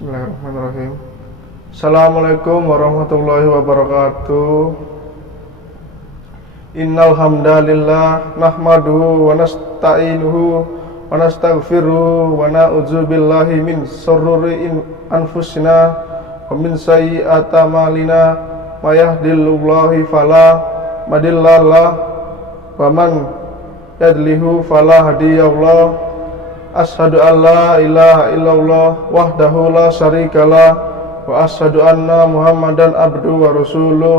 Bismillahirrahmanirrahim. Assalamualaikum warahmatullahi wabarakatuh. Innal hamdalillah nahmaduhu wa nasta'inuhu wa nastaghfiruhu wa na'udzu billahi min syururi anfusina wa min sayyiati a'malina may yahdihillahu fala mudhillalah wa man yudlilhu fala hadiyalah. Asyhadu an la ilaha illallah wahdahu la syarikalah wa asyhadu anna Muhammadan abduhu wa rasuluh.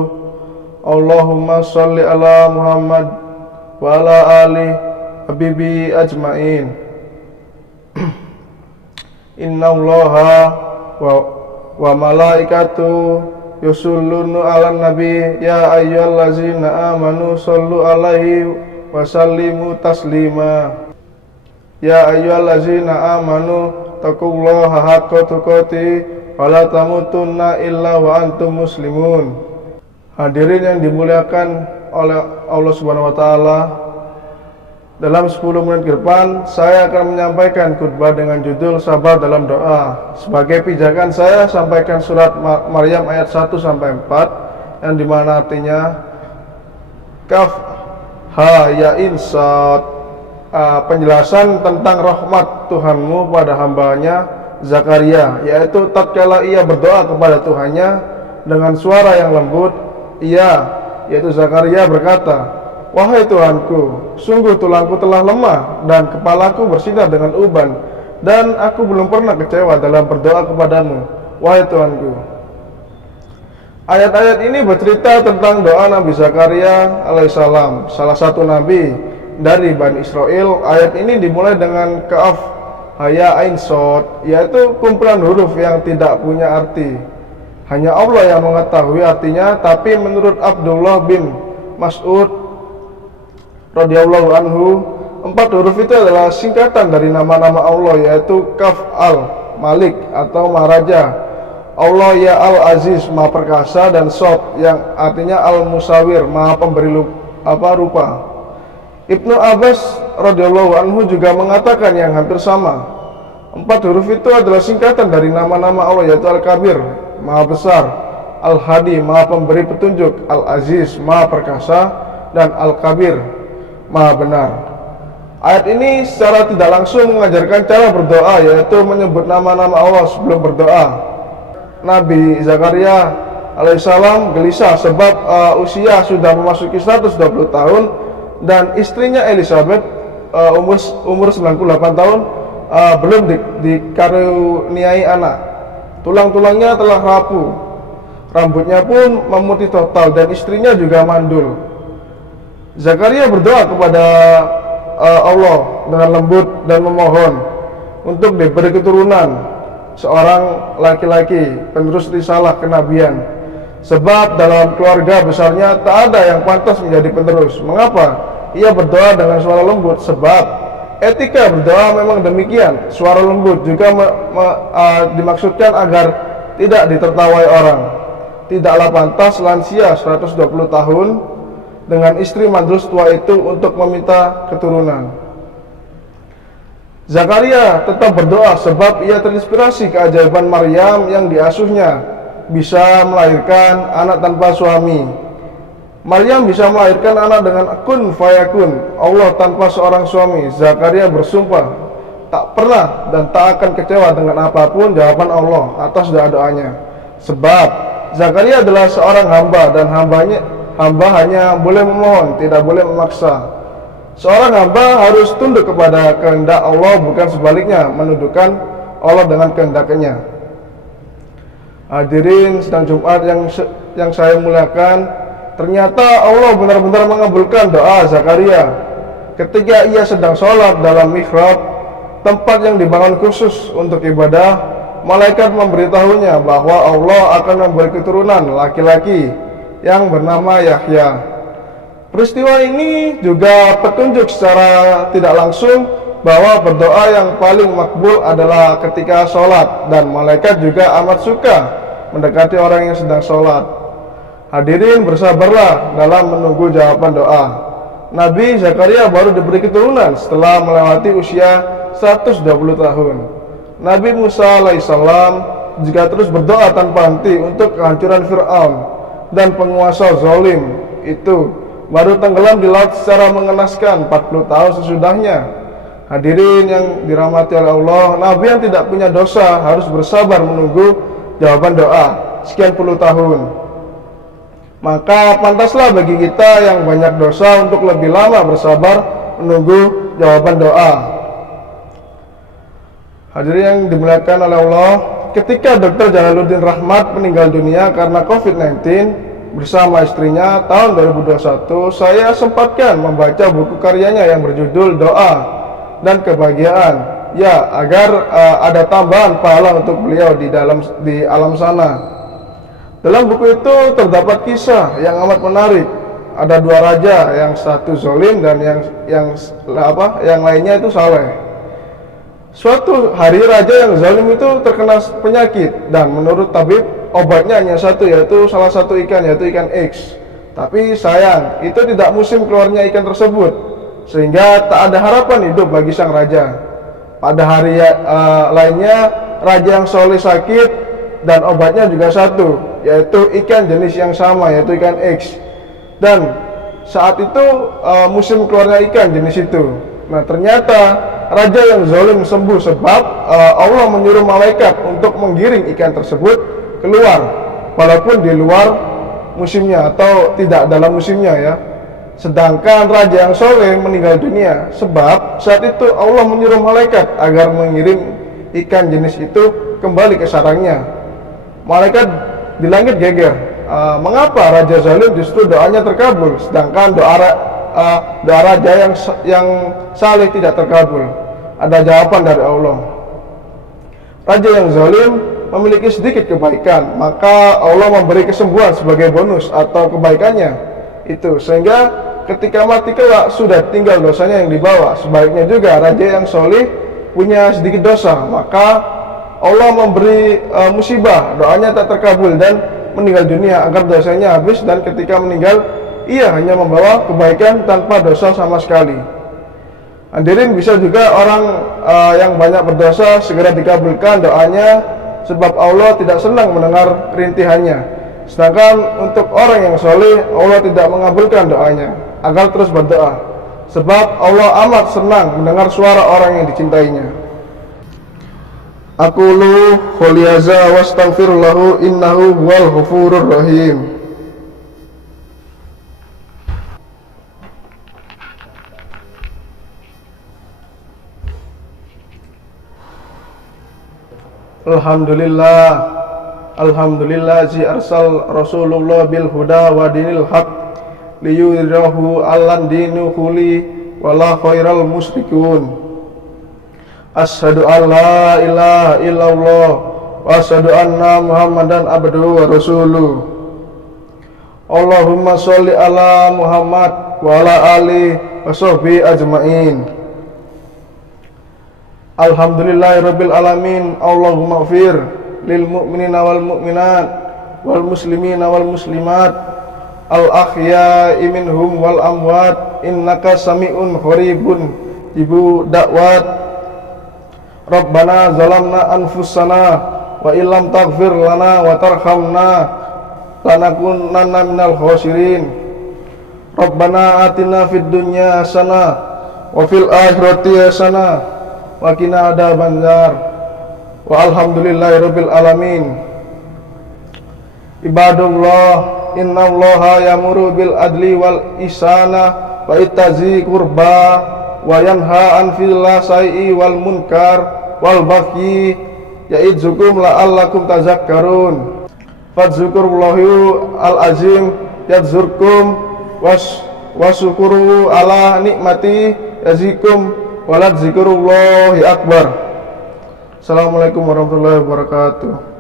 Allahumma sholli ala Muhammad wa ala ali habibi ajmain. Innallaha wa malaikatu yusholluna 'alan nabi ya ayyuhallazina amanu shollu 'alaihi wa sallimu taslima. Ya ayyuhallazina amanu taqullaha haqqa tuqatih wa la tamutunna illa wa antum muslimun. Hadirin yang dimuliakan oleh Allah Subhanahu wa taala, dalam 10 menit ke depan saya akan menyampaikan khutbah dengan judul Sabar dalam Doa. Sebagai pijakan saya sampaikan surat Maryam ayat 1 sampai 4 yang dimana artinya kaf ha ya in sad. Penjelasan tentang rahmat Tuhanmu pada hambanya Zakaria, yaitu tatkala ia berdoa kepada Tuhannya dengan suara yang lembut, yaitu Zakaria berkata, "Wahai Tuhanku, sungguh tulangku telah lemah dan kepalaku bersinar dengan uban, dan aku belum pernah kecewa dalam berdoa kepadamu, wahai Tuhanku." Ayat-ayat ini bercerita tentang doa Nabi Zakaria alaihissalam, salah satu nabi dari Bani Israel. Ayat ini dimulai dengan kaf haya ain sod, yaitu kumpulan huruf yang tidak punya arti. Hanya Allah yang mengetahui artinya, tapi menurut Abdullah bin Mas'ud radhiyallahu anhu, 4 huruf itu adalah singkatan dari nama-nama Allah, yaitu kaf al Malik atau Maharaja, Allah ya al Aziz Maha Perkasa, dan sod yang artinya al Musawir Maha Pemberi rupa. Ibnu Abbas radhiyallahu anhu juga mengatakan yang hampir sama. 4 huruf itu adalah singkatan dari nama-nama Allah, yaitu Al-Kabir Maha Besar, Al-Hadi Maha Pemberi Petunjuk, Al-Aziz Maha Perkasa, dan Al-Kabir Maha Benar. Ayat ini secara tidak langsung mengajarkan cara berdoa, yaitu menyebut nama-nama Allah sebelum berdoa. Nabi Zakaria alaihissalam gelisah sebab usia sudah memasuki 120 tahun dan istrinya Elizabeth umur 98 tahun belum dikaruniai anak. Tulang-tulangnya telah rapuh, rambutnya pun memutih total, dan istrinya juga mandul. Zakaria berdoa kepada Allah dengan lembut dan memohon untuk diberi keturunan seorang laki-laki penerus risalah kenabian, sebab dalam keluarga besarnya tak ada yang pantas menjadi penerus. Mengapa ia berdoa dengan suara lembut? Sebab etika berdoa memang demikian. Suara lembut juga dimaksudkan agar tidak ditertawai orang. Tidaklah pantas lansia 120 tahun dengan istri mandul tua itu untuk meminta keturunan. Zakaria tetap berdoa sebab ia terinspirasi keajaiban Maryam yang diasuhnya bisa melahirkan anak tanpa suami. Maryam bisa melahirkan anak dengan kun fayakun, Allah tanpa seorang suami. Zakaria bersumpah tak pernah dan tak akan kecewa dengan apapun jawaban Allah atas doa-doanya. Sebab Zakaria adalah seorang hamba, dan hamba hanya boleh memohon, tidak boleh memaksa. Seorang hamba harus tunduk kepada kehendak Allah, bukan sebaliknya menundukkan Allah dengan kehendaknya. Hadirin sidang Jumat yang saya muliakan, ternyata Allah benar-benar mengabulkan doa Zakaria ketika ia sedang sholat dalam mihrab, tempat yang dibangun khusus untuk ibadah. Malaikat memberitahunya bahwa Allah akan memberi keturunan laki-laki yang bernama Yahya. Peristiwa ini juga petunjuk secara tidak langsung bahwa berdoa yang paling makbul adalah ketika sholat, dan malaikat juga amat suka mendekati orang yang sedang sholat. Hadirin, bersabarlah dalam menunggu jawaban doa. Nabi Zakaria baru diberi keturunan setelah melewati usia 120 tahun. Nabi Musa alaihissalam jika terus berdoa tanpa henti untuk kehancuran Fir'aun dan penguasa zalim itu, baru tenggelam di laut secara mengenaskan 40 tahun sesudahnya. Hadirin yang dirahmati oleh Allah, Nabi yang tidak punya dosa harus bersabar menunggu jawaban doa sekian puluh tahun. Maka pantaslah bagi kita yang banyak dosa untuk lebih lama bersabar menunggu jawaban doa. Hadirin yang dimuliakan oleh Allah, ketika Dr. Jalaluddin Rahmat meninggal dunia karena COVID-19 bersama istrinya tahun 2021, saya sempatkan membaca buku karyanya yang berjudul Doa dan Kebahagiaan, ya, agar ada tambahan pahala untuk beliau di alam sana. Dalam buku itu terdapat kisah yang amat menarik. Ada dua raja, yang satu zalim dan yang lainnya itu saleh. Suatu hari raja yang zalim itu terkena penyakit, dan menurut tabib obatnya hanya satu, yaitu salah satu ikan, yaitu ikan X. Tapi sayang, itu tidak musim keluarnya ikan tersebut, sehingga tak ada harapan hidup bagi sang raja. Pada hari lainnya, raja yang soleh sakit dan obatnya juga satu, yaitu ikan jenis yang sama, yaitu ikan X. Dan saat itu musim keluarnya ikan jenis itu. Nah, ternyata raja yang zalim sembuh sebab Allah menyuruh malaikat untuk menggiring ikan tersebut keluar, walaupun di luar musimnya atau tidak dalam musimnya, ya. Sedangkan raja yang soleh meninggal dunia sebab saat itu Allah menyuruh malaikat agar mengirim ikan jenis itu kembali ke sarangnya. Malaikat di langit geger, mengapa raja zalim justru doanya terkabul, sedangkan doa raja yang saleh tidak terkabul? Ada jawaban dari Allah. Raja yang zalim memiliki sedikit kebaikan, maka Allah memberi kesembuhan sebagai bonus atau kebaikannya itu, sehingga ketika mati kelak sudah tinggal dosanya yang dibawa. Sebaliknya juga raja yang soleh punya sedikit dosa, maka Allah memberi musibah, doanya tak terkabul dan meninggal dunia agar dosanya habis, dan ketika meninggal ia hanya membawa kebaikan tanpa dosa sama sekali. Hadirin, bisa juga orang yang banyak berdosa segera dikabulkan doanya sebab Allah tidak senang mendengar rintihannya. Sedangkan untuk orang yang soleh, Allah tidak mengabulkan doanya agar terus berdoa, sebab Allah amat senang mendengar suara orang yang dicintainya. Aqulu qouli hadza wastaghfirullahu innahu huwal ghafurur rahim. Alhamdulillah zi arsal Rasulullah bil huda wa dinil haq liyudhirahu allan dinu khuli wala khairal musyrikun. Asyhadu an la ilaha illallah wa asyhadu anna Muhammadan abduhu wa rasuluh. Allahumma sholli ala Muhammad wa ala ali wa sahbihi ajmain. Alhamdulillahirabbil alamin. Allahumma ighfir lil mu'minina wal mu'minat wal muslimina wal muslimat al ahya'i minhum wal amwat innaka sami'un qaribun ibu da'wat. Rabbana zalamna anfusana wa illam taghfir lana wa tarhamna lanakunanna minal khosirin. Rabbana atina fid dunya hasanah wa fil akhirati hasanah wa qina adzabannar. Wa alhamdulillahirabbil alamin. Ibadullah, innallaha ya'muru bil adli wal ihsana wa itazi qurba wa yanha 'anil fahsya'i wal munkar wal baghi ya'idzukum la'allakum tazakkarun. Fadzukurullahu al-azim yadzurkum wasyukuru ala nikmati yazikum walad zikrullahi akbar. Assalamualaikum warahmatullahi wabarakatuh.